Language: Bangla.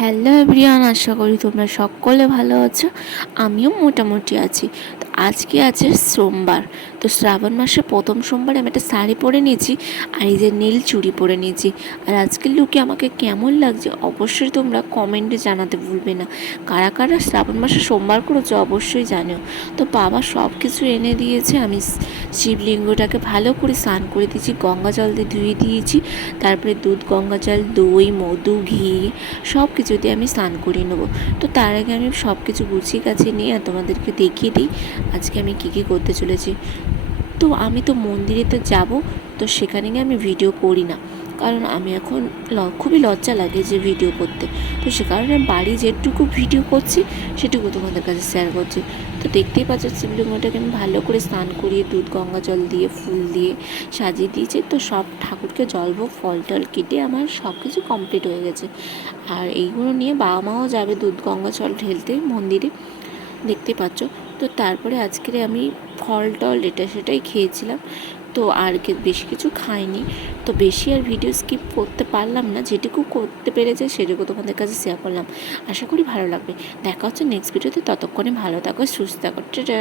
হ্যালো এভরিওয়ান, আশা করি তোমরা সকলে ভালো আছো। আমিও মোটামুটি আছি। তো আজকে আছে সোমবার, তো শ্রাবণ মাসের প্রথম সোমবারে আমি একটা শাড়ি পরে নিয়েছি আর এই যে নীল চুড়ি পরে নিয়েছি। আর আজকের লুকে আমাকে কেমন লাগছে অবশ্যই তোমরা কমেন্টে জানাতে ভুলবে না। কারা কারা শ্রাবণ মাসে সোমবার করেছো অবশ্যই জানিও। তো বাবা সব কিছু এনে দিয়েছে, আমি শিবলিঙ্গটাকে ভালো করে স্নান করে দিয়েছি, গঙ্গা জল দিয়ে ধুয়ে দিয়েছি। তারপরে দুধ, গঙ্গা জল, দই, মধু, ঘি সব কিছু দিয়ে আমি স্নান করিয়ে নেবো। তো তার আগে আমি সব কিছু গুছিয়ে গাছিয়ে নিয়ে আর তোমাদেরকে দেখিয়ে দিই আজকে আমি কী কী করতে চলেছি। তো আমি তো মন্দিরেতে যাব, তো সেখানে গিয়ে আমি ভিডিও করি না, কারণ আমি এখন খুবই লজ্জা লাগে যে ভিডিও করতে। তো সে কারণে বাড়ি যেটুকু ভিডিও করছি সেটুকু তোমাদের কাছে শেয়ার করছি। তো দেখতেই পাচ্ছ শিবলিঙ্গটাকে আমি ভালো করে স্নান করিয়ে দুধ, গঙ্গা জল দিয়ে, ফুল দিয়ে সাজিয়ে দিয়েছি। তো সব ঠাকুরকে জলভোগ, ফল টল কেটে আমার সব কিছু কমপ্লিট হয়ে গেছে। আর এইগুলো নিয়ে বাবা মাও যাবে দুধ, গঙ্গা জল ঢেলতে মন্দিরে, দেখতে পাচ্ছ। তো তারপরে আজকের আমি ফল টল এটা সেটাই খেয়েছিলাম, তো আর বেশি কিছু খাইনি। তো বেশি আর ভিডিও স্কিপ করতে পারলাম না, যেটুকু করতে পেরেছে সেটুকু তোমাদের কাছে শেয়ার করলাম। আশা করি ভালো লাগবে। দেখা হচ্ছে নেক্সট ভিডিওতে, ততক্ষণে ভালো থাকো, সুস্থ থাকো, টাটা।